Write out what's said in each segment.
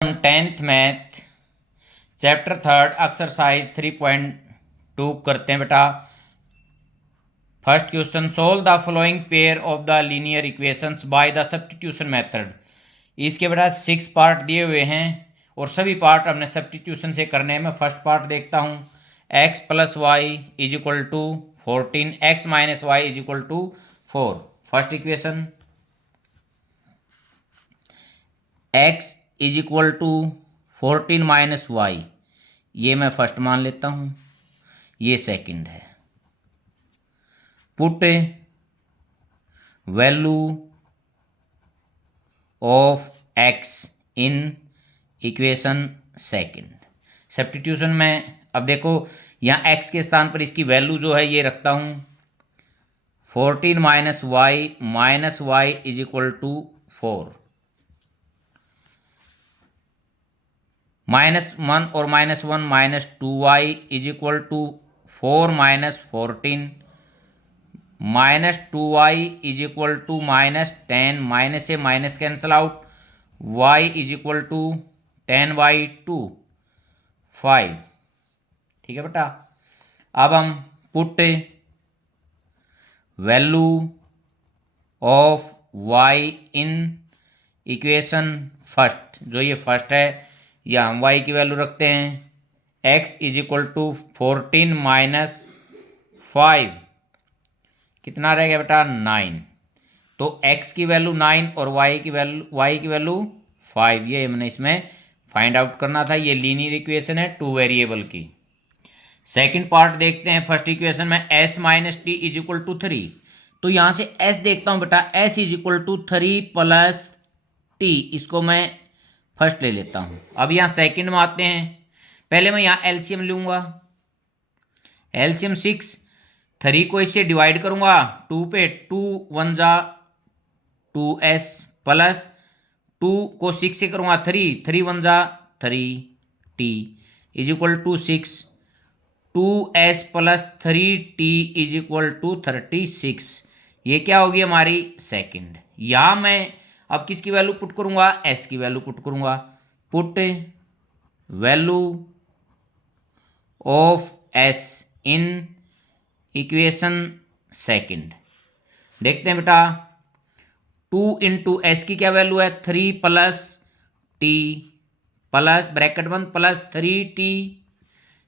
10th math chapter 3 exercise 3.2 करते हैं बेटा। First question, solve the following pair of the linear equations bye the substitution method. इसके बेटा 6 part दिए हुए हैं और सभी पार्ट हमने सब्स्टिट्यूशन से करने हैं। मैं फर्स्ट पार्ट देखता हूँ। x plus Y is equal to 14, x minus Y is equal to 4। First equation x is equal to 14 minus Y, ये मैं फर्स्ट मान लेता हूँ, ये सेकंड है। Put value of x in equation second. Substitution में अब देखो यहाँ x के स्थान पर इसकी वैल्यू जो है ये रखता हूँ 14 minus Y is equal to 4। -1 और -1 -2y is equal to 4 minus 14, -2y is equal to -10, minus से minus cancel out, y is equal to 10/2 5। ठीक है बेटा। अब हम put value of y in equation first, जो ये फर्स्ट है या हम y की वैल्यू रखते हैं x is equal to 14 minus 5, कितना रह गया बेटा 9। तो x की वैल्यू 9 और y की वैल्यू 5, ये हमने इसमें फाइंड आउट करना था। ये लीनियर इक्वेशन है 2 वेरिएबल की। सेकंड पार्ट देखते हैं। फर्स्ट इक्वेशन में s minus T is equal to 3, तो यहाँ से s देखता हूँ बेटा, s is equal to 3 plus T, इसको मैं फर्स्ट ले लेता हूँ। अब यहाँ सेकंड में आते हैं। पहले मैं यहाँ एलसीएम लूँगा, एलसीएम 6, 3 को इससे डिवाइड करूँगा 2 पे, 2 1 जा 2s प्लस 2 को 6 से करूँगा 3 1 जा 3t is equal to 6, 2s plus 3t is equal to 36। ये क्या होगी हमारी सेकंड। यहाँ मैं अब किसकी वैल्यू पुट करूँगा, s की वैल्यू पुट करूँगा। Put value of s in equation second. देखते हैं बेटा, 2 इंटू एस की क्या वैल्यू है 3 plus T plus bracket 1 plus 3t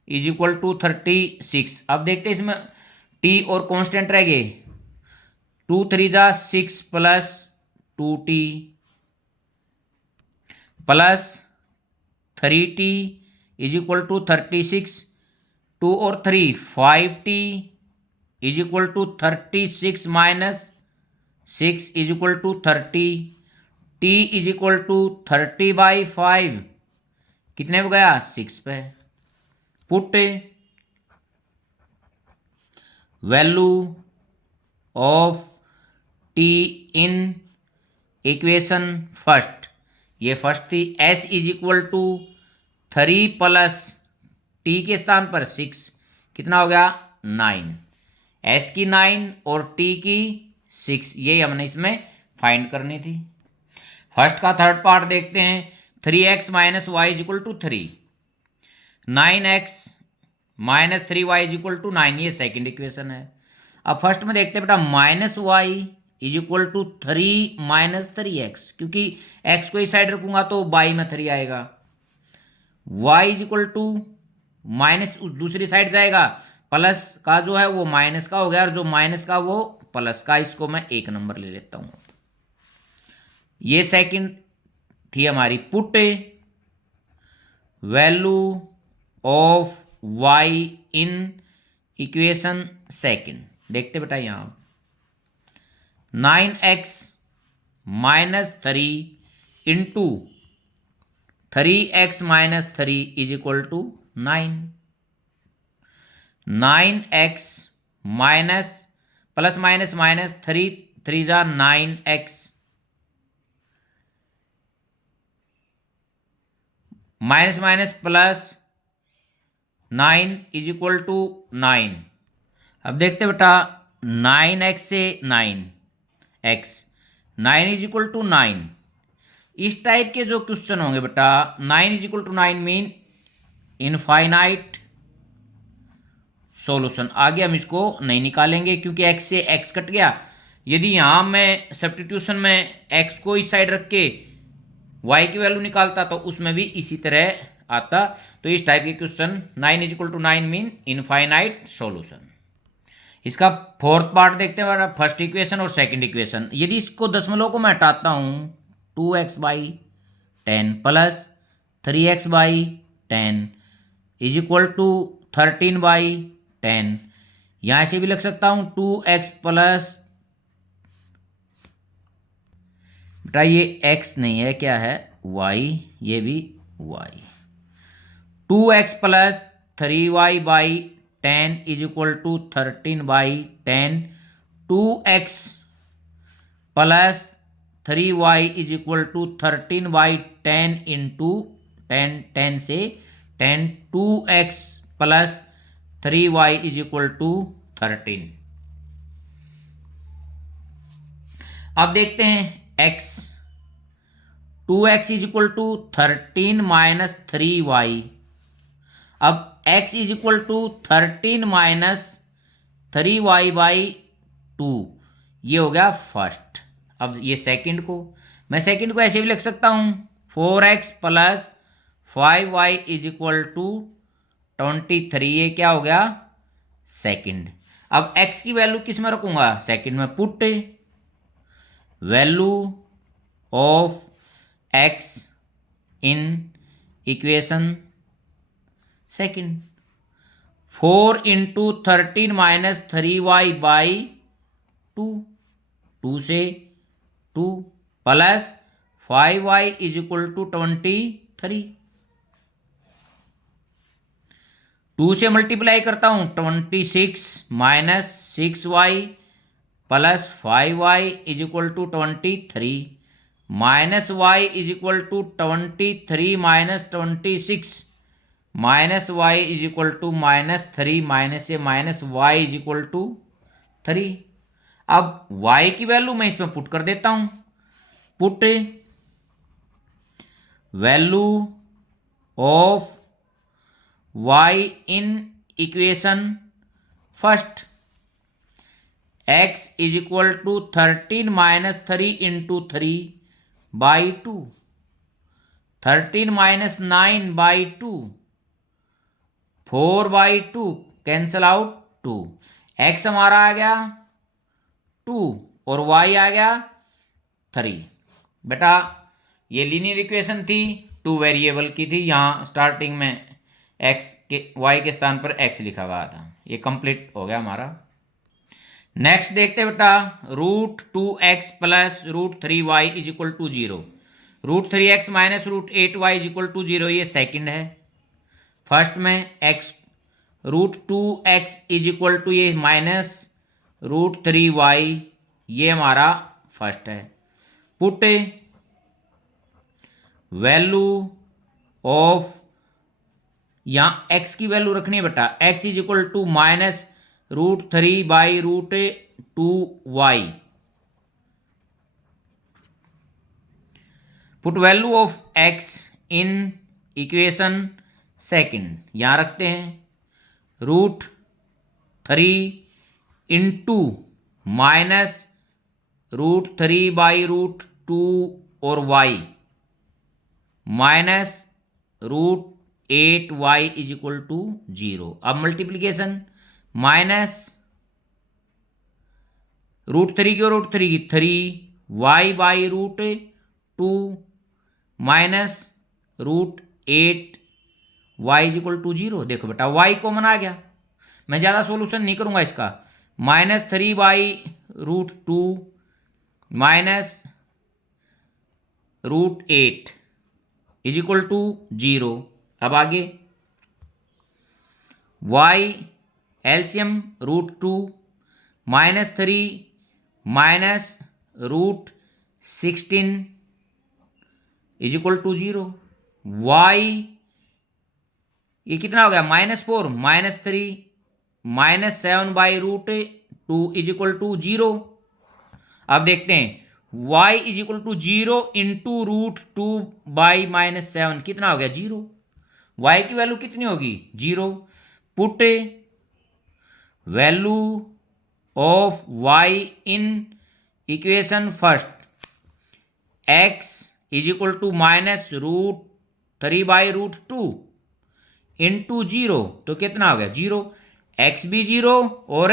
is equal to 36। अब देखते हैं इसमें t और कांस्टेंट रह गए, 2 3 जा 6 plus 2t plus 3t is equal to 36, 2 और 3 5t is equal to 36 minus 6 is equal to 30, t is equal to 30/5, कितने पे गया 6 पे। Put value of t in equation first, ये फर्स्ट थी, s is equal to 3 plus t के स्थान पर 6, कितना हो गया 9, s की 9 और t की 6, ये हमने इसमें फाइंड करनी थी। फर्स्ट का थर्ड पार्ट देखते हैं। 3x minus Y is equal to 3, 9x minus 3y is equal to 9, ये सेकेंड इक्वेशन है। अब फर्स्ट में देखते हैं बेटा, minus Y is equal to 3 minus 3x, क्योंकि x को इस साइड रखूंगा तो y में 3 आएगा। y is equal to minus दूसरी साइड जाएगा, प्लस का जो है वो माइनस का हो गया और जो माइनस का वो प्लस का, इसको मैं 1 नंबर ले लेता हूं। ये सेकंड थी हमारी। Put value of y in equation second. देखते बेटा यहां 9x minus 3 into 3x minus 3 is equal to 9, 9x minus plus minus minus 3 3 जा 9x minus minus plus 9 is equal to 9। अब देखते बेटा 9x से 9x, 9 इज इक्वल टू 9, इस type के जो क्वेश्चन होंगे बेटा 9 is equal to 9 mean infinite solution. आगे हम इसको नहीं निकालेंगे क्योंकि x से x कट गया। यदि यहाँ मैं सब्स्टिट्यूशन में x को इस साइड रख के y की वैल्यू निकालता तो उसमें भी इसी तरह आता। तो इस टाइप के question 9 is equal to 9 mean infinite solution. इसका फोर्थ पार्ट देखते हैं, फर्स्ट इक्वेशन और सेकंड इक्वेशन। यदि इसको दशमलव को मैं हटाता हूँ 2x/10 plus 3x/10 is equal to 13/10। यहां से भी लिख सकता हूं 2x प्लस, बेटा ये x नहीं है, क्या है y, ये भी y। 2x plus 3y/10 is equal to 13/10। 2x plus 3y is equal to 13/10 into 10 से 10। 2x plus 3y is equal to 13। अब देखते हैं x। 2x is equal to 13 minus 3y। अब x is equal to 13 minus 3y/2, ये हो गया first. अब ये सेकंड को, मैं सेकंड को ऐसे भी लिख सकता हूं 4x plus 5y is equal to 23। ये क्या हो गया सेकंड। अब x की वैल्यू किस में रखूंगा, सेकंड में। Put value of x in equation second. 4 into 13 minus 3y/2, 2 से 2 plus 5y is equal to 23। 2 से मल्टीप्लाई करता हूं 26 minus 6y plus 5y is equal to 23 minus y is equal to 23 minus 26 minus y is equal to -3 minus से minus y is equal to 3। अब y की value मैं इसमें put कर देता हूं। Put value of y in equation first. x is equal to 13 minus 3 into 3/2, 13 minus 9/2, 4/2 cancel out 2। x हमारा आ गया 2 और y आ गया 3। बेटा ये लीनियर इक्वेशन थी, 2 वेरिएबल की थी। यहाँ स्टार्टिंग में x के y के स्थान पर x लिखा हुआ था। ये कंप्लीट हो गया हमारा। नेक्स्ट देखते बेटा √2x plus √3y is equal to 0। √3x minus √8y is equal to 0, ये सेकंड है। फर्स्ट में x √2x is equal to ये माइनस √3y, ये हमारा फर्स्ट है। पुट वैल्यू ऑफ, यहाँ x की वैल्यू रखनी है बेटा, x is equal to minus √3/√2y। Put value of x in equation second. यहां रखते हैं √3 इंटू माइनस √3/√2 और y minus √8y is equal to 0। अब मल्टीप्लीकेशन माइनस √3 की और √3 की 3y/√2 minus √8y is equal to 0। देखो बेटा y कॉमन आ गया, मैं ज़्यादा सॉल्यूशन नहीं करूंगा इसका। Minus 3/√2 minus √8 is equal to 0। अब आगे y LCM √2 minus 3 minus √16 is equal to 0। y ये कितना हो गया -4 minus 3 minus 7/√2 is equal to 0। अब देखते हैं y इज इक्वल टू 0 × √2/-7 कितना हो गया 0। y की वैल्यू कितनी होगी 0। Put value of y in equation first, x is equal to -√3/√2 into 0, तो कितना हो गया 0। x भी 0 और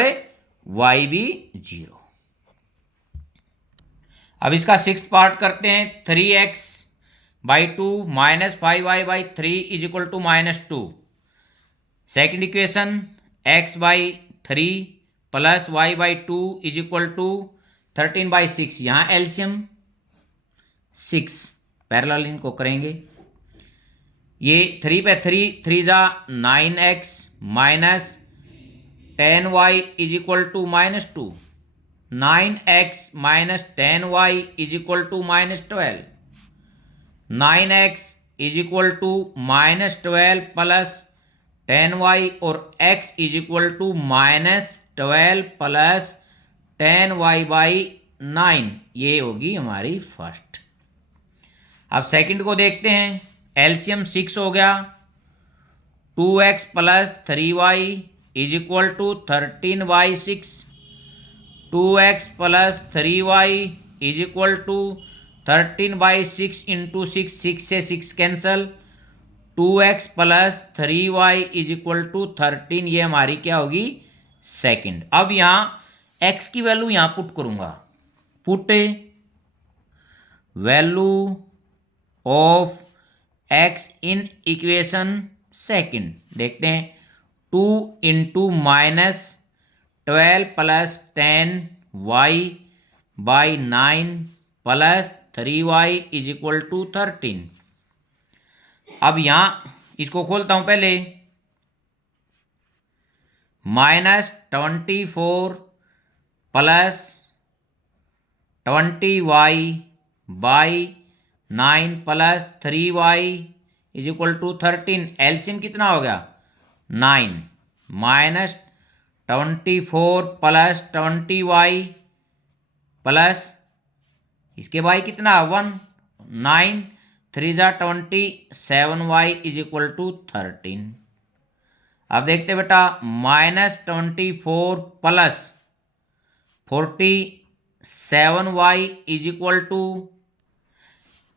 y भी 0। अब इसका सिक्स पार्ट करते हैं। 3x/2 -5y/3 is equal to -2। Second equation x/3 plus y/2 is equal to 13/6। यहाँ एलसीएम 6 पैरेलल इनको करेंगे। ये 3 पे 3 जा 9x minus 10y is equal to -2। 9x minus 10y is equal to -12। 9x is equal to -12 plus 10y और x is equal to -12 plus 10y/9। ये होगी हमारी फर्स्ट। अब सेकंड को देखते हैं। एलसीएम 6 हो गया। 2x plus 3y is equal to 13/6। 2x plus 3y is equal to 13/6 into 6 से 6 cancel. 2x plus 3y is equal to 13। ये हमारी क्या होगी सेकंड। अब यहाँ x की वैल्यू यहाँ पुट करूंगा। Put value of x in equation second. देखते हैं 2 into -12 plus 10y/9 plus 3y is equal to 13। अब यहां इसको खोलता हूं पहले। -24 plus 20y/9 plus 3y is equal to 13। LCM कितना हो गया 9। -24 प्लस 20y प्लस इसके y कितना 1। 9 3 जा 20 7y इज इक्वल टू 13। अब देखते बेटा -24 plus 47y is equal to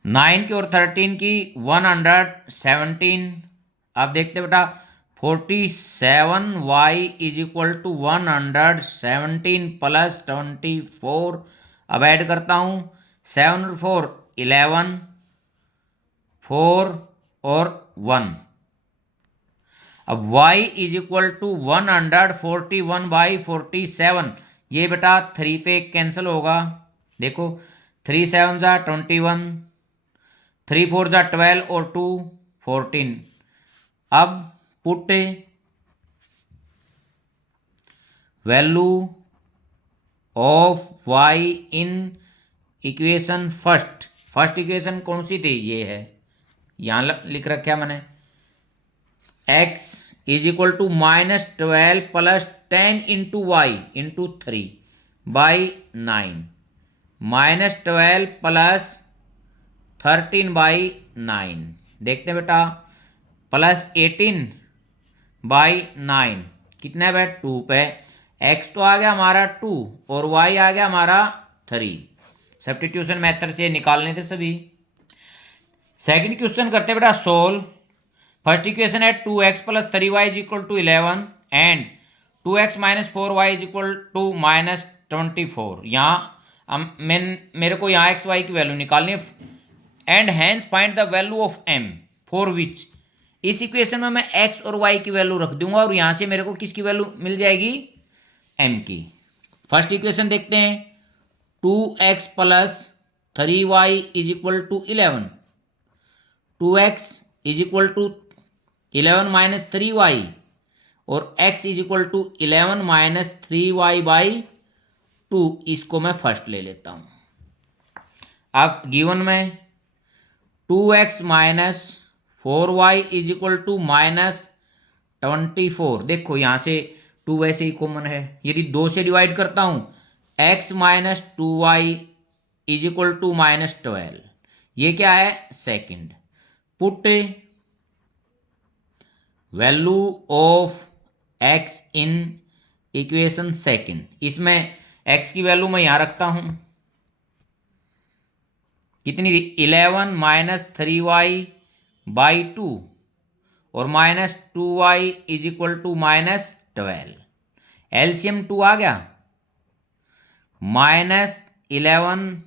9 की और 13 की 117। अब देखते बेटा 47y is equal to 117 plus 24। अब ऐड करता हूँ 7 और 4 11 4 और 1। अब y इज इक्वल टू 141/47। ये बेटा 3 पे कैंसिल होगा। देखो 3 7 जा 21, 3 4 जा 12 और 2 14। अब put value of y in equation first. First equation कौन सी थी ये है, यहाँ लिख रखा है मैंने। x is equal to -12 plus 10 into y into 3/9 -12 plus 13/9। देखते हैं बेटा प्लस 18/9 कितना है बेटा 2 पे। x तो आ गया हमारा 2 और y आ गया हमारा 3। सब्स्टिट्यूशन मेथड से निकालने थे सभी। सेकंड क्वेश्चन करते बेटा सोल्व। फर्स्ट इक्वेशन है 2x plus 3y is equal to 11 and 2x minus 4y is equal to -24। यहाँ मेरे को यहाँ एक्स वाई की वैल्यू निकालनी है। And hence find the value of m for which. इस इक्वेशन में मैं x और y की वैल्यू रख दूंगा और यहाँ से मेरे को किसकी वैल्यू मिल जाएगी m की। फर्स्ट इक्वेशन देखते हैं 2x plus 3y is equal to 11। 2x is equal to 11 minus 3y और x is equal to 11 minus 3y/2। इसको मैं फर्स्ट ले लेता हूं। अब गिवन में 2x minus 4y is equal to -24। देखो यहां से 2 वैसे ही कॉमन है। यदि 2 से डिवाइड करता हूं x minus 2y is equal to -12, ये क्या है second. Put value of x in equation second, इसमें x की वैल्यू मैं यहां रखता हूं कितनी, 11 - 3y/2 और -2y is equal to -12, LCM 2 आ गया, -11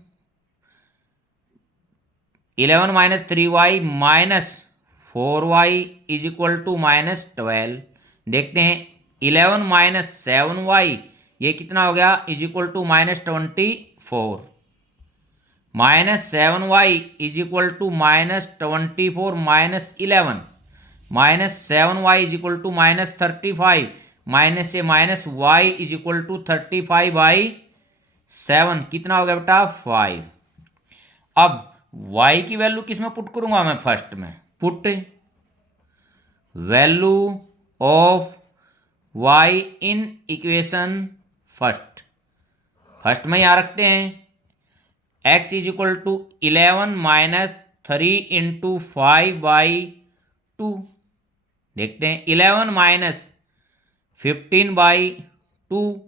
-3y -4y is equal to -12। देखते हैं 11 - 7y ये कितना हो गया, is equal to -24, -7y is equal to -24 -11, -7y is equal to -35, minus से -y इज इक्वल टू 35/7, कितना हो गया बेटा 5। अब y की वैल्यू किस में पुट करूंगा मैं, फर्स्ट में। Put value of y in equation first में यहां रखते हैं x इज इक्वल टू 11 - 3 × 5/2। देखते हैं 11 - 15/2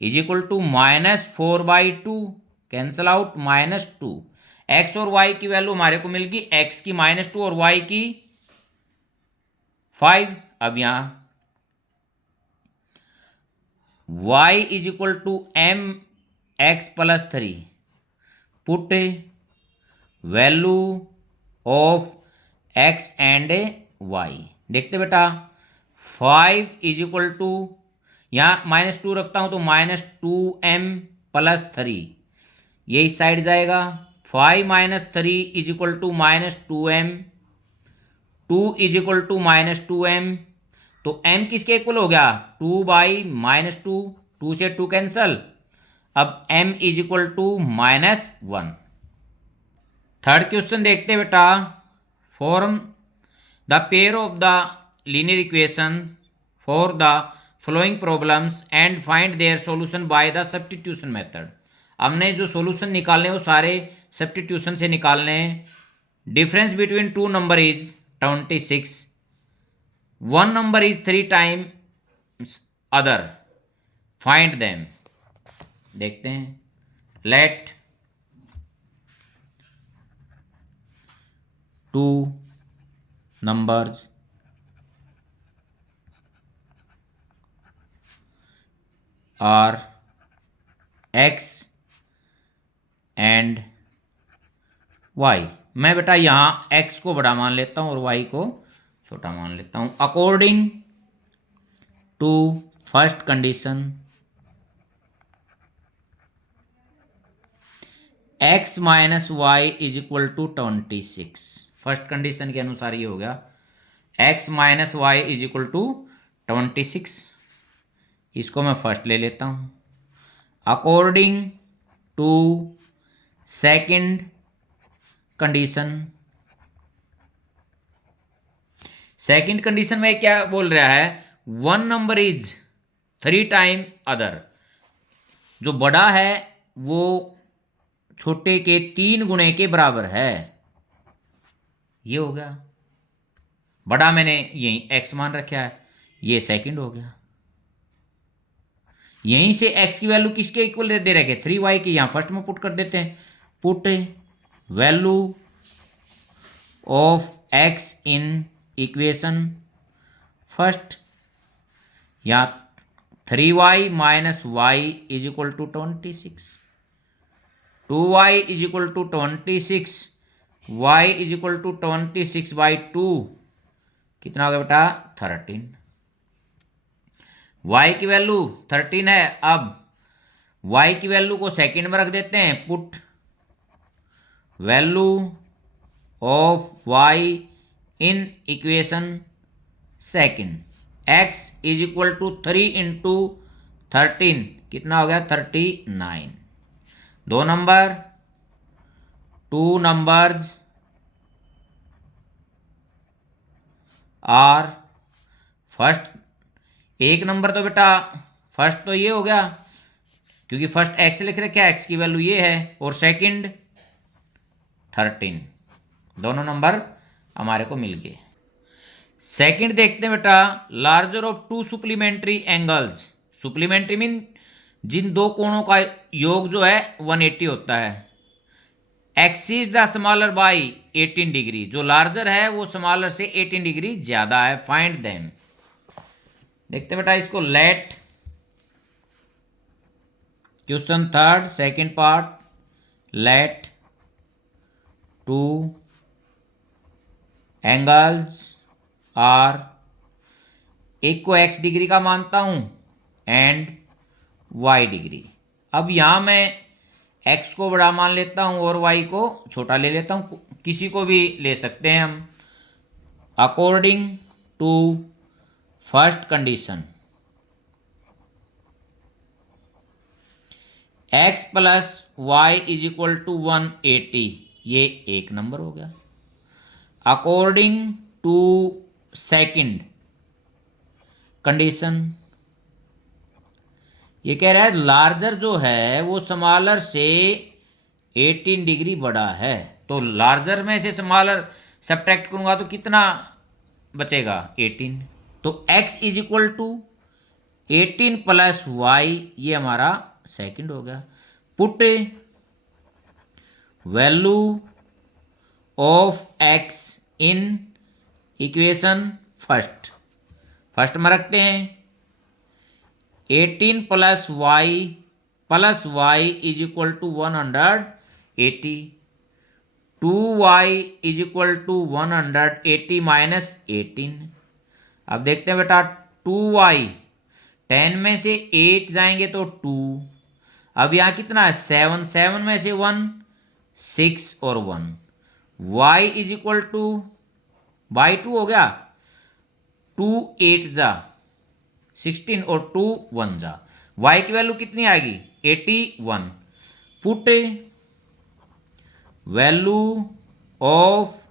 is equal to -4/2, cancel out -2। x और y की वैल्यू हमारे को मिल गई, x की -2 और y की 5। अब यहां y is equal to mx + 3, put value of x and y। देखते बेटा 5 इज इक्वल टू, यहां -2 रखता हूं तो -2m + 3, ये इस साइड जाएगा, 5 - 3 is equal to -2m, 2 is equal to -2m, तो m किसके इक्वल हो गया 2/-2, 2 से 2 कैंसल, अब m is equal to -1। Third question देखते बेटा, form the pair of the linear equation for the following problems and find their solution by the substitution method. हमने जो सॉल्यूशन निकालने वो सारे सब्स्टिट्यूशन से निकालने हैं। Difference between two number is 26, one number is 3 times other, find them. देखते हैं, late 2 numbers are x and y। मैं बेटा यहां x को बड़ा मान लेता हूं और y को छोटा मान लेता हूं। According to first condition x - y is equal to 26, first condition के अनुसार ये हो गया x - y is equal to 26, इसको मैं फर्स्ट ले लेता हूं। According to second condition, second condition में क्या बोल रहा है, one number is 3 time other, जो बड़ा है वो छोटे के 3 गुणे के बराबर है, ये हो गया। बड़ा मैंने यही x मान रखा है, ये सेकंड हो गया। यहीं से x की वैल्यू किसके इक्वल दे रखे 3y की, यहां फर्स्ट में पुट कर देते हैं। Put value of x in equation first, यहां 3y - y is equal to 26, 2y is equal to 26, y is equal to 26/2, कितना हो गया बेटा 13। y की वैल्यू 13 है। अब y की वैल्यू को सेकंड में रख देते हैं। Put value of y in equation second, x is equal to 3 × 13, कितना हो गया 39। दो number, two numbers are first, एक नंबर तो बेटा फर्स्ट तो ये हो गया क्योंकि फर्स्ट x लिख रखा है, x की वैल्यू ये है, और सेकंड 13। दोनों नंबर हमारे को मिल गए। सेकंड देखते हैं बेटा, larger of two supplementary angles. Supplementary mean जिन दो कोणों का योग जो है 180 होता है। Exceeds the smaller by 18 degree, जो लार्जर है वो स्मॉलर से 18 डिग्री ज्यादा है। Find them. देखते हैं बेटा इसको। Let question third second part, let two angles are, एक को x डिग्री का मानता हूं एंड y डिग्री। अब यहां मैं x को बड़ा मान लेता हूं और y को छोटा ले लेता हूं, किसी को भी ले सकते हैं हम। According to first condition, x plus Y is equal to 180, ये एक नंबर हो गया। अकॉर्डिंग टू सेकंड कंडीशन, ये कह रहा है लार्जर जो है वो स्मॉलर से 18 डिग्री बड़ा है। तो लार्जर में से स्मॉलर सब्ट्रैक्ट करूंगा तो कितना बचेगा? 18। तो x is equal to 18 plus y, ये हमारा सेकंड हो गया। Put value of x in equation first में रखते हैं। 18 plus Y is equal to 180, 2y is equal to 180 minus 18। अब देखते हैं बेटा 2y, 10 में से 8 जाएंगे तो 2। अब यहाँ कितना है? 7 में से 1 6 और 1। y is equal two by 2 हो गया, 2 8 जा 16 और 2 1 जा। y की वैल्यू कितनी आएगी? 81। Put value of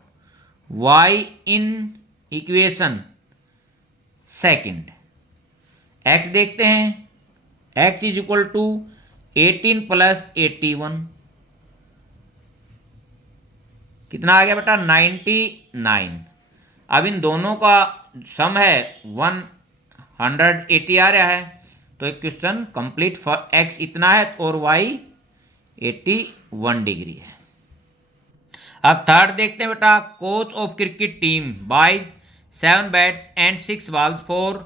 y in equation second. x देखते हैं, x is equal to 18 plus 81, कितना आ गया बेटा? 99। अब इन दोनों का सम है 180 आ रहा है, तो एक क्वेश्चन कंप्लीट। फॉर x इतना है और y 81 डिग्री है। अब थर्ड देखते हैं बेटा, coach of cricket team buys 7 bats and 6 balls for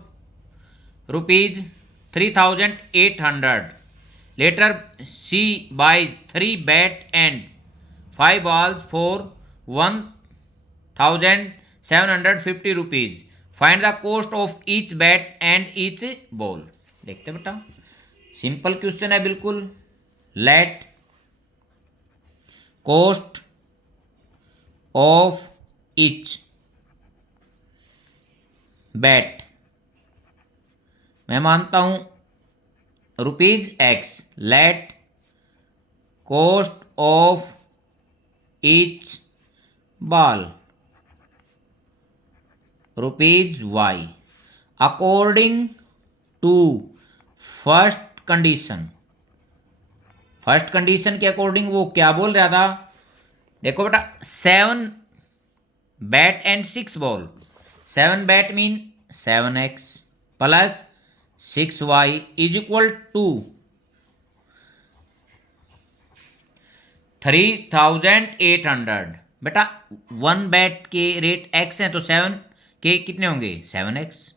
₹3,800। Later she buys 3 bat and 5 balls for ₹1,750। Find the cost of each bat and each ball. देखते बेटा, सिंपल क्वेश्चन है बिल्कुल। Let cost of each bat, मैं मानता हूं ₹x। Let cost of each ball ₹y according to first condition के according वो क्या बोल रहा था? देखो बेटा, 7 bat and 6 ball, 7 bat mean 7x plus 6y is equal to 3,800। बेटा 1 बैट के रेट x हैं तो 7 के कितने होंगे? 7x।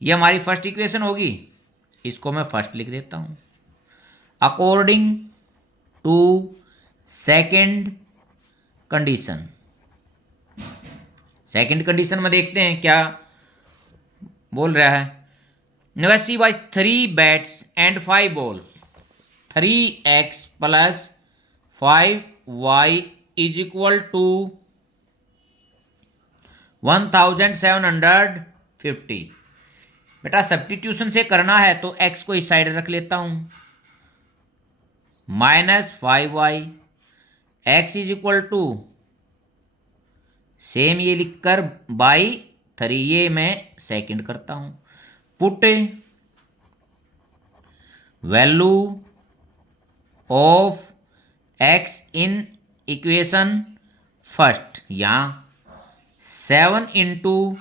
ये हमारी फर्स्ट इक्वेशन होगी, इसको मैं फर्स्ट लिख देता हूं। According to second condition, second condition में देखते हैं क्या बोल रहा है। Negative buy 3 bats and 5 balls, 3x plus 5y is equal to 1,750। बेटा सब्स्टिट्यूशन से करना है तो x को इस साइड रख लेता हूं, -5y, x is equal to same ये लिखकर बाई 3, ये मैं सेकंड करता हूं। Put value of x in equation first, यहाँ 7 इंटू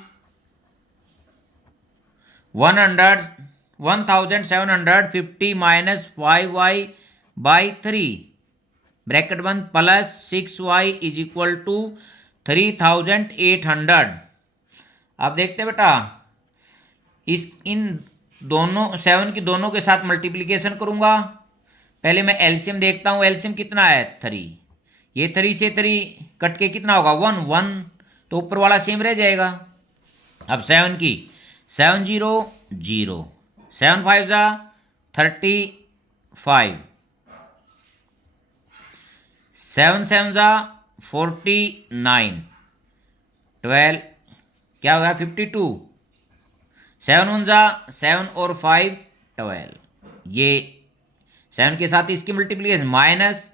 1750 माइनस 5y/3 ब्रैकेट बंद plus 6y is equal to 3800। अब देखते बेटा, इन दोनों 7 की दोनों के साथ मल्टीप्लिकेशन करूंगा। पहले मैं एलसीएम देखता हूं, एलसीएम कितना है 3, ये 3 से 3 कट के कितना होगा 1 तो ऊपर वाला सेम रह जाएगा। अब 7 की 7 0 0 7 5 जा 35 7 7 जा 49 12 क्या होगा 52 7 1 जा 7 और 5 12। ये 7 के साथ इसकी मल्टीप्लिकेशन माइनस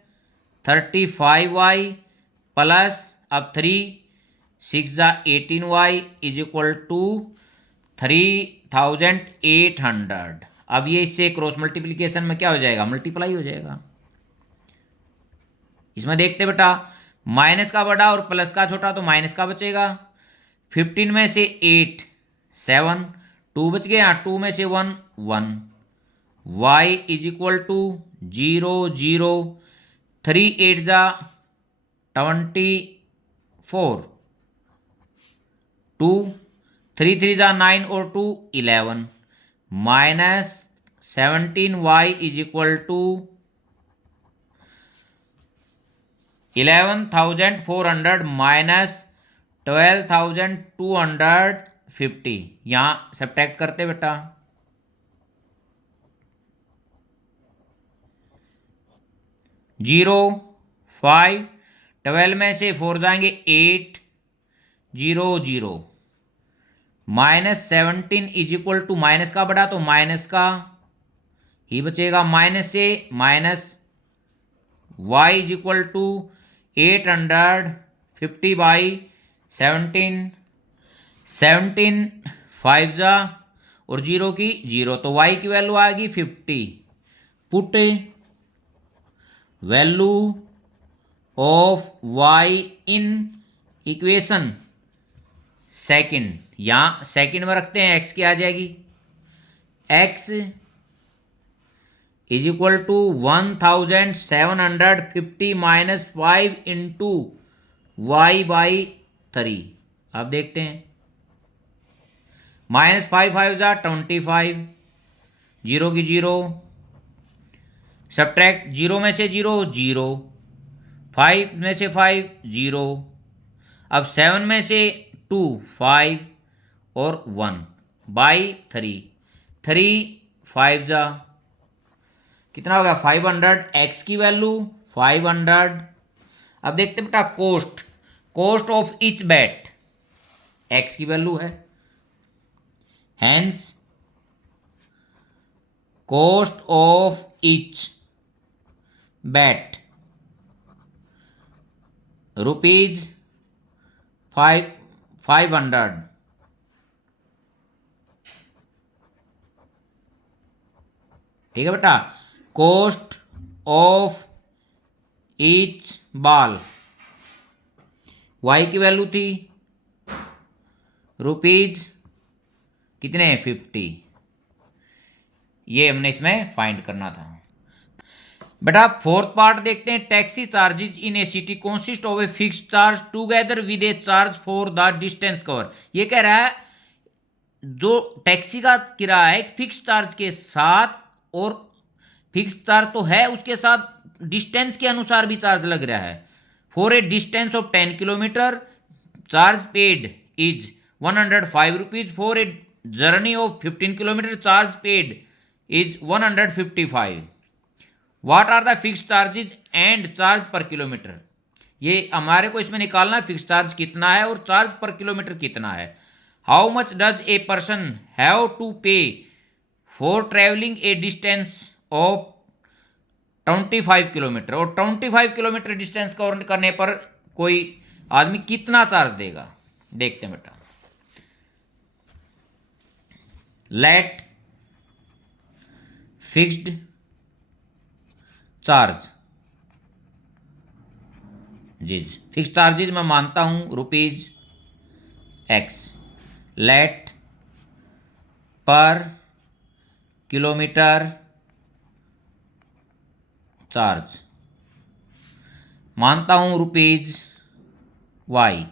35y प्लस अब 3 6 जा 18y इज इक्वल टू 3800। अब ये इससे क्रॉस मल्टीप्लिकेशन में क्या हो जाएगा, मल्टीप्लाई हो जाएगा। इसमें देखते बेटा, माइनस का बड़ा और प्लस का छोटा, तो माइनस का बचेगा। 15 में से 8 7 2 बच गया, 2 में से 1 1 y इज इक्वल टू 0 0 3 8 जा 24 2 3 3 जा 9 और 2 11 minus 17y is equal to 11,400 minus 12,250। यहाँ सब्ट्रैक्ट करते बेटा, 0 5 12 में से 4 जाएंगे 8 0 0 minus 17 is equal to minus का बड़ा तो माइनस का ही बचेगा, माइनस से minus y is equal to 850 by 17 17 5 जा और 0 की 0 तो y की वैल्यू आएगी 50। Put value of y in equation second, यहां सेकंड में रखते हैं, x की आ जाएगी x is equal to 1750 minus 5 into y/3। अब देखते हैं, माइनस 5 5 जा 25 0 की 0 सब्ट्रैक्ट 0 में से 0 0 5 में से 5 0 अब 7 में से 2 5 और 1 बाई 3 5 जा कितना होगा 500, x की वैल्यू 500। अब देखते बेटा cost of each bat, x की वैल्यू है, hence cost of each bat rupees 500। ठीक है बेटा, cost of each ball y की वैल्यू थी रुपीज कितने 50, ये हमने इसमें फाइंड करना था। बेटा फोर्थ पार्ट देखते हैं, taxi charges in A city consist of a fixed charge together with A charge for the distance cover. ये कह रहा है जो टैक्सी का किराया है फिक्स्ड चार्ज के साथ, और फिक्स चार्ज तो है उसके साथ डिस्टेंस के अनुसार भी चार्ज लग रहा है। For a distance of 10 kilometre charge paid is 105 rupees, for a journey of 15 kilometre charge paid is 155। What are the fix charges and charge per kilometre, ये हमारे को इसमें निकालना है फिक्स चार्ज कितना है और चार्ज पर किलोमीटर कितना है। How much does a person have to pay for travelling a distance of 25 kilometre, और 25 किलोमीटर डिस्टेंस कवर करने पर कोई आदमी कितना चार्ज देगा, देखते हैं बेटा। लेट फिक्स्ड चार्ज जिज, फिक्स चार्जेज मैं मानता हूं रुपीज एक्स। लेट पर किलोमीटर चार्ज मानता हूं रुपीज वाई।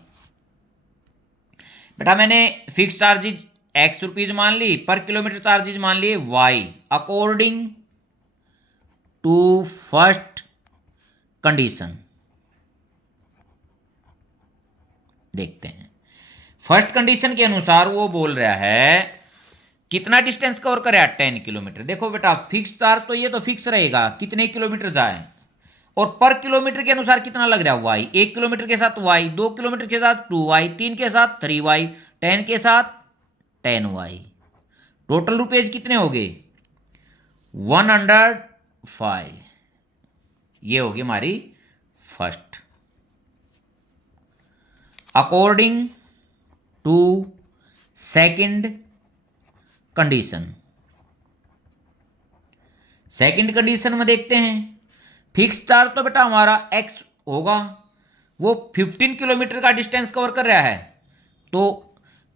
बेटा मैंने फिक्स चार्जेज एक्स रुपीज मान ली, पर किलोमीटर चार्जेज मान लिए y, according to first condition. देखते हैं फर्स्ट कंडीशन के अनुसार वो बोल रहा है कितना डिस्टेंस कवर करे 10 किलोमीटर। देखो बेटा फिक्स चार्ज तो ये तो फिक्स रहेगा कितने किलोमीटर जाए, और पर किलोमीटर के अनुसार कितना लग रहा है वाई। 1 किलोमीटर के साथ वाई, 2 किलोमीटर के साथ 2y, 3 के साथ 3y, 10 के साथ 10y। टोटल रुपीज कितने हो गए 105। ये होगी हमारी first. According to second condition. Second condition में देखते हैं फिक्स चार्ज तो बेटा हमारा एक्स होगा, वो 15 किलोमीटर का डिस्टेंस कवर कर रहा है, तो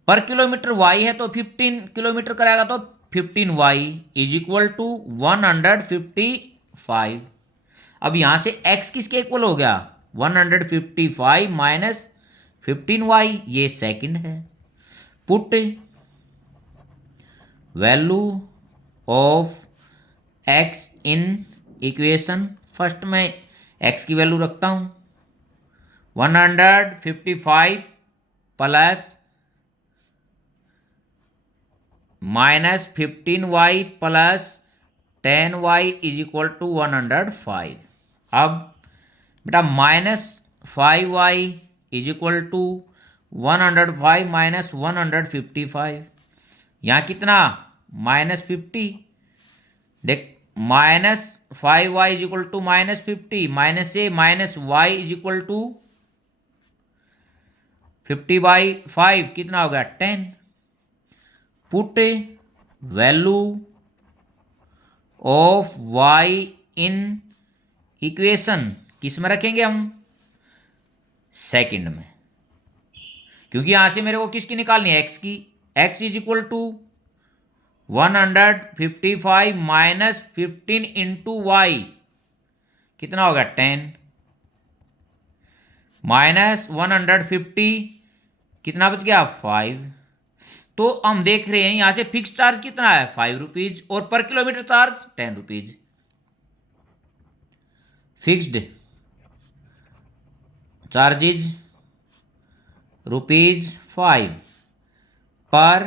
पर किलोमीटर वाई है तो 15 किलोमीटर कराएगा तो 15y इज इक्वल टू 155। अब यहां से x किसके इक्वल हो गया 155 माइनस 15y, ये सेकंड है। Put value of x in equation first में x की वैल्यू रखता हूं 155 plus minus 15y plus 10y is equal to 105। अब बेटा minus 5y is equal to 105 minus 155, यहाँ कितना -50। देख minus 5y is equal to -50, minus से minus y is equal to 50/5 कितना हो गया 10। Put value of y in equation किस में रखेंगे हम सेकंड में, क्योंकि यहां से मेरे को किसकी निकालनी है x की। x is equal to 155 minus 15 into y कितना होगा 10 माइनस 150 कितना बच गया 5। तो हम देख रहे हैं यहां से फिक्स चार्ज कितना है 5 रुपीज और पर kilometre charge 10 rupees. Fixed charges ₹5 पर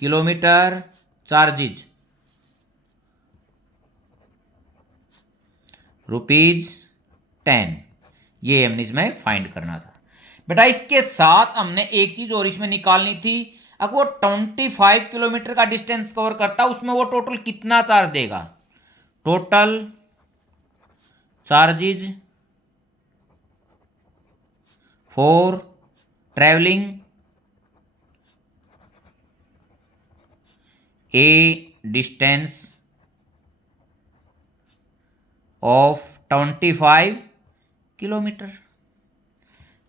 किलोमीटर चार्जेज ₹10, ये हमने इसमें फाइंड करना था। बेटा इसके साथ हमने एक चीज और इसमें निकालनी थी, अगर वो 25 किलोमीटर का डिस्टेंस कवर करता उसमें वो टोटल कितना चार्ज देगा। Total charges for travelling A distance of 25 kilometre.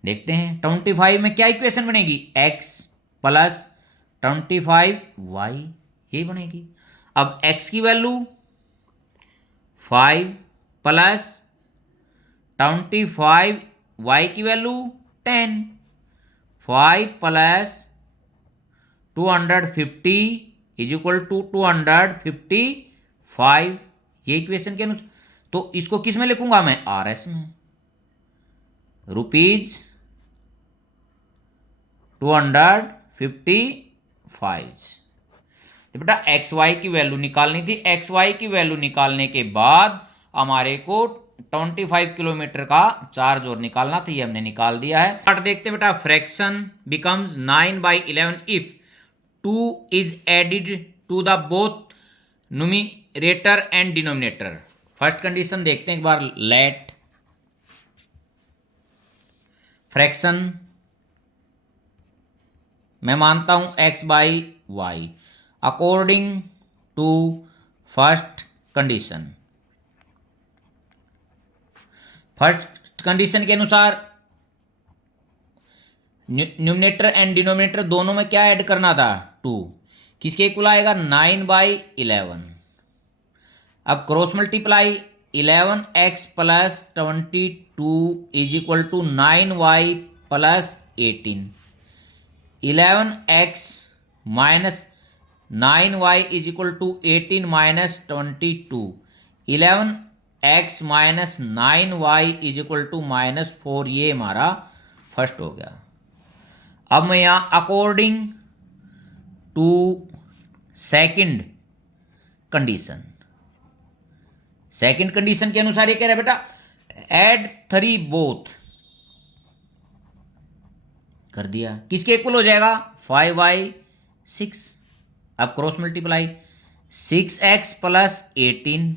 देखते हैं 25 में क्या इक्वेशन बनेगी x प्लस 25y, यही बनेगी। अब x की वैल्यू 5 प्लस 25, y की value 10, 5 plus 250 is equal to 255, ये इक्वेशन के अनुसार। तो इसको किस में लिखूंगा मैं RS में, ₹255। तो बेटा एक्स वाई की वैल्यू निकालनी थी। एक्स वाई की वैल्यू निकालने के बाद हमारे को 25 किलोमीटर का चार्ज और निकालना था, ये हमने निकाल दिया है। पार्ट देखते हैं बेटा, fraction becomes 9/11 if 2 is added to the both numerator and denominator. First condition देखते हैं एक बार, लेट फ्रैक्शन मैं मानता हूं x/y according to first condition. First condition के अनुसार न्यूमिनेटर एंड डिनोमिनेटर दोनों में क्या ऐड करना था, 2। किसके इक्वल आएगा, 9/11। अब cross multiply 11x plus 22 is equal to 9y plus 18। 11x minus 9y is equal to 18 minus 22। 11x minus 9y is equal to -4। ये हमारा फर्स्ट हो गया। अब मैं यहाँ according to second condition, second condition के अनुसार ये कह रहा है बेटा ऐड 3 बोथ कर दिया, किसके इक्वल हो जाएगा, 5/6। अब cross multiply 6x plus 18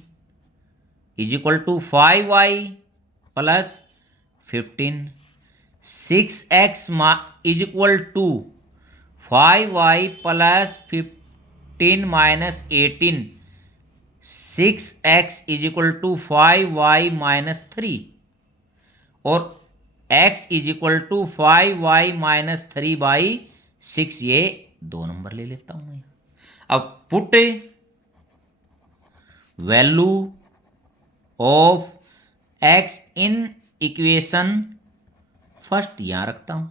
is equal to 5y plus 15। 6x is equal to 5y plus 15 minus 18। 6x is equal to 5y minus 3 और x is equal to 5y minus 3/6। ये 2 number ले लेता हूं मैं। अब put value of x in equation first यहां रखता हूं।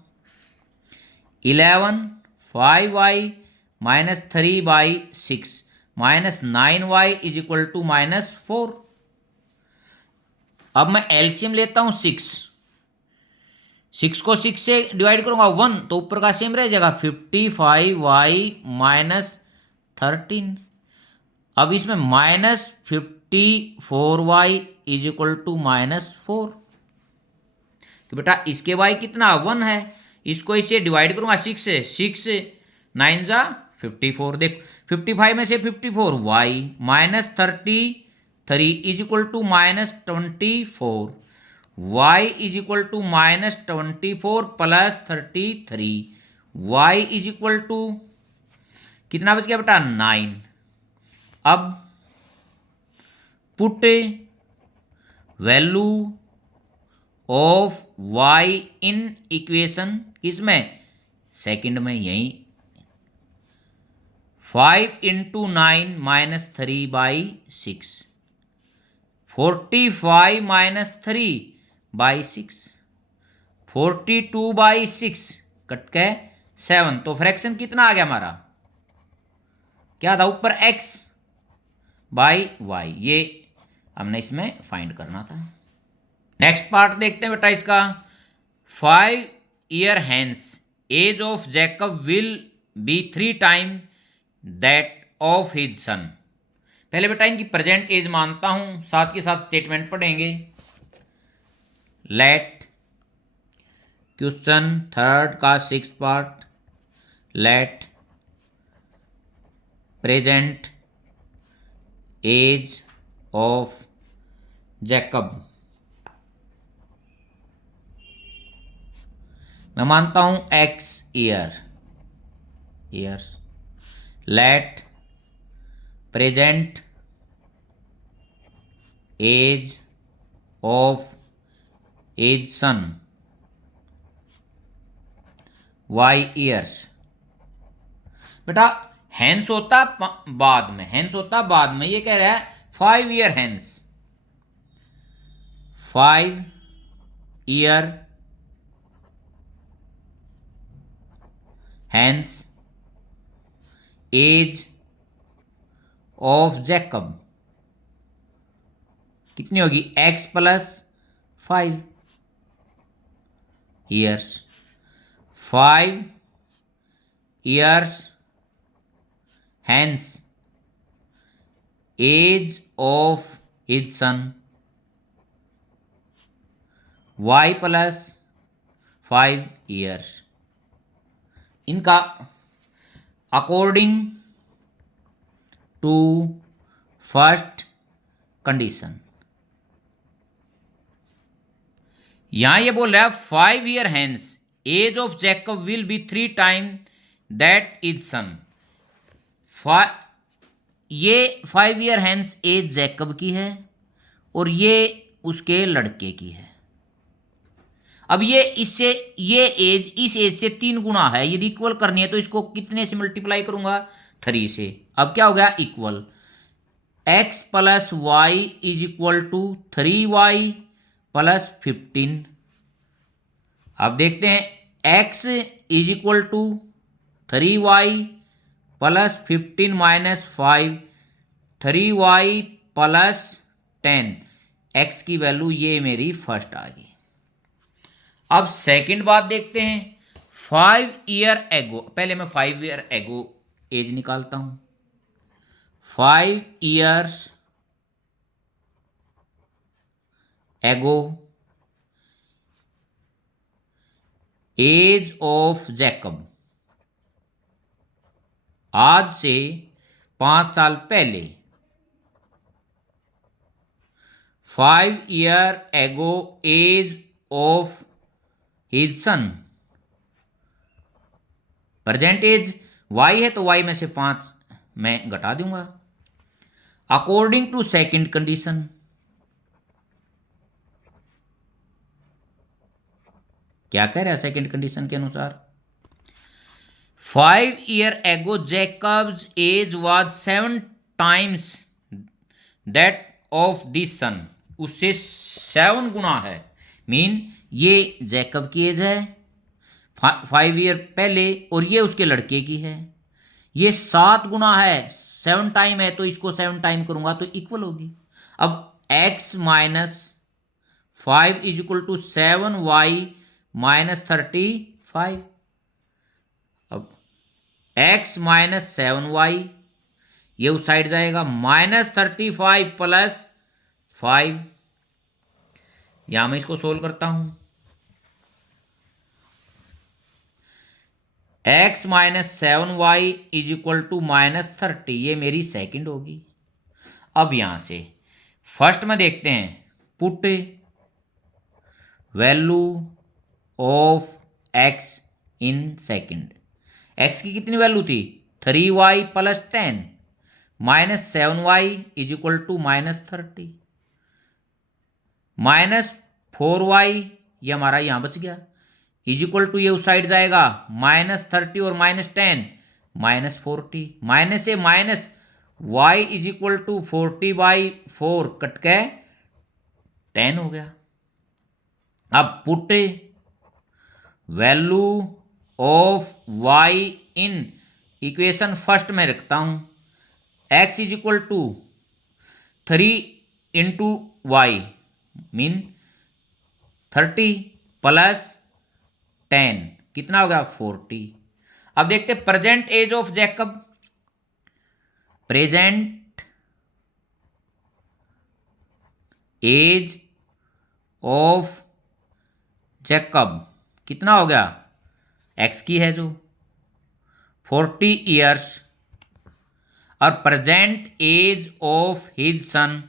11 5y minus 3/6 minus 9y is equal to -4। अब मैं एलसीएम लेता हूं 6 को 6 से डिवाइड करूंगा 1 तो ऊपर का सेम रह जाएगा 55y माइनस 13। अब इसमें -54y इज इक्वल टू -4। तो बेटा इसके y कितना 1 है, इसको इससे डिवाइड करूंगा 6 से, 6 9 जा 54। देख 55 में से 54 y minus 33 is equal to -24। y is equal to -24 plus 33। y is equal to कितना बच गया बेटा 9। अब put value of y in equation किसमें, सेकंड में, यही 5 इंटू 9 माइनस 3/6। 45 माइनस 3/6 42/6 कट के 7। तो फ्रैक्शन कितना आ गया हमारा, क्या था ऊपर x/y, ये हमने इसमें फाइंड करना था। नेक्स्ट पार्ट देखते हैं बेटा इसका। 5 year hence age of Jacob will be 3 time that of his son. पहले बेटा इनकी प्रेजेंट एज मानता हूं, साथ के साथ स्टेटमेंट पढ़ेंगे। लेट क्वेश्चन 3 का 6th part, let present age of Jacob. मैं मानता हूं x years. Let present age of age son y years. बेटा हैंस होता बाद में, हैंस होता बाद में, ये कह रहा है 5 year hence, 5 year hence age of Jacob कितनी होगी, x plus 5 years. 5 years hence age of his son y plus 5 years. इनका अकॉर्डिंग टू फर्स्ट कंडीशन, यहां ये बोल रहा है 5 year hence age of Jacob will be 3 time that is son. ये 5 year hence as Jacob की है और ये उसके लड़के की है। अब ये एज इस एज से 3 गुना है, यदि इक्वल करनी है तो इसको कितने से मल्टीप्लाई करूंगा, 3 से। अब क्या हो गया, equal x plus Y is equal to 3y plus 15। अब देखते हैं x is equal to 3y plus 15 minus 5, 3y plus 10, x की वैल्यू ये मेरी फर्स्ट आ गई। अब सेकंड बात देखते हैं, 5 ईयर एगो, पहले मैं 5 ईयर एगो एज निकालता हूं। 5 years ago age of Jacob, आज से 5 साल पहले। 5 year ago age of his son, present age y है तो y में से 5 मैं घटा दूंगा। अकॉर्डिंग टू सेकंड कंडीशन, क्या कह रहा है सेकंड कंडीशन के अनुसार, 5 year ago Jacob's age was 7 times that of this son, उससे 7 गुना है। मीन ये जैकब की एज है 5 ईयर पहले और ये उसके लड़के की है, ये 7 गुना है, 7 टाइम है तो इसको 7 टाइम करूंगा तो इक्वल होगी। अब x minus 5 is equal to 7y minus 35। अब x माइनस 7y, ये उस साइड जाएगा, माइनस 35 प्लस 5, यहां मैं इसको सोल्व करता हूं। x minus 7y is equal to minus 30, ये मेरी सेकंड होगी। अब यहां से फर्स्ट में देखते हैं, put value of x in second. x की कितनी वैल्यू थी, 3y plus 10 minus 7y is equal to minus 30, minus 4y ये हमारा यहां बच गया, इज इक्वल टू ये उस साइड जाएगा, माइनस 30 और माइनस 10 माइनस 40, माइनस से minus y is equal to 40/4 cut के 10 हो गया। अब put value of y in equation first में रखता हूं, x is equal to 3 into y mean 30 plus 10 कितना होगा 40। अब देखते present age of Jacob, present age of Jacob कितना हो गया, x की है जो 40 ईयर्स, और present age of his son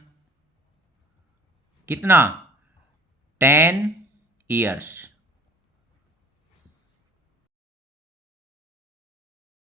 कितना 10 ईयर्स।